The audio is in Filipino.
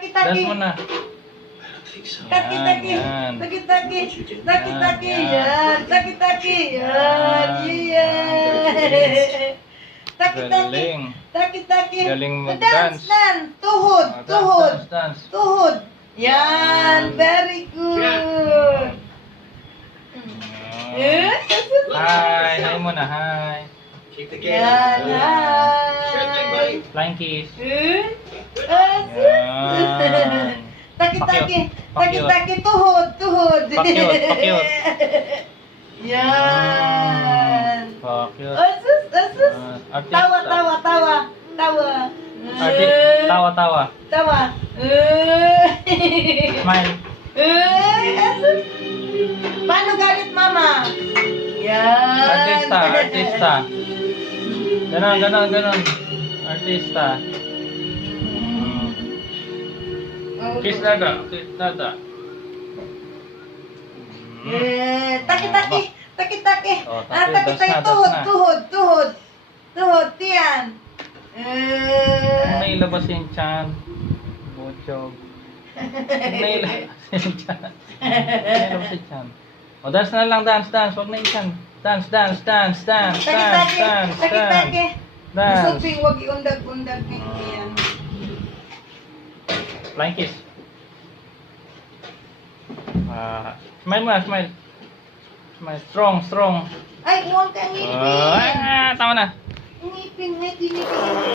Taki-taki. Dance mo na. Taki-taki. Yan. Taki-taki. Taki-taki. Yan. Taki-taki. Yan. Yan. Taki-taki. Galing. Taki-taki. Galing Dance, mag-dance. dance. Tuhod. Tuhod. Dance. Tuhod. Yan. Very good. Eh? Hi. Hi muna. Hi. Yan. Hi. Flying kiss. Eh? Yan. Taki-taki. Pakyut. Taki-taki. Tuhod. Tuhod. Pakyut. Pakyut. Yan. Pakyut. Asus. Asus. Artista. Tawa. Tawa. Tawa. Tawa. Tawa, tawa. Tawa. Smile. Asus. Paano galit mama? Yan. Artista, artista. Ganon, ganon, ganon. Artista. Kiss dada, kiss dada. Taki-taki. Taki-taki. Oh, Taki-taki. das na, das Tuhod. na. Tuhod. Tuhod. Tuhod. Tiyan. Nailabas yung chan. Bochog. Nailabas yung chan. Nailabas yung chan. O, dance na lang, dance, dance. Huwag na yung chan. Dance, dance, dance, dance, dance, Taki-taki. dance, dance. Taki-taki. Dance. Usaping wag iundag-undag yan. Flying kiss. Smile mo na, smile. Smile. Strong, strong. Ay, huwag kang ngipin. Tama na. Ngipin, ngipin.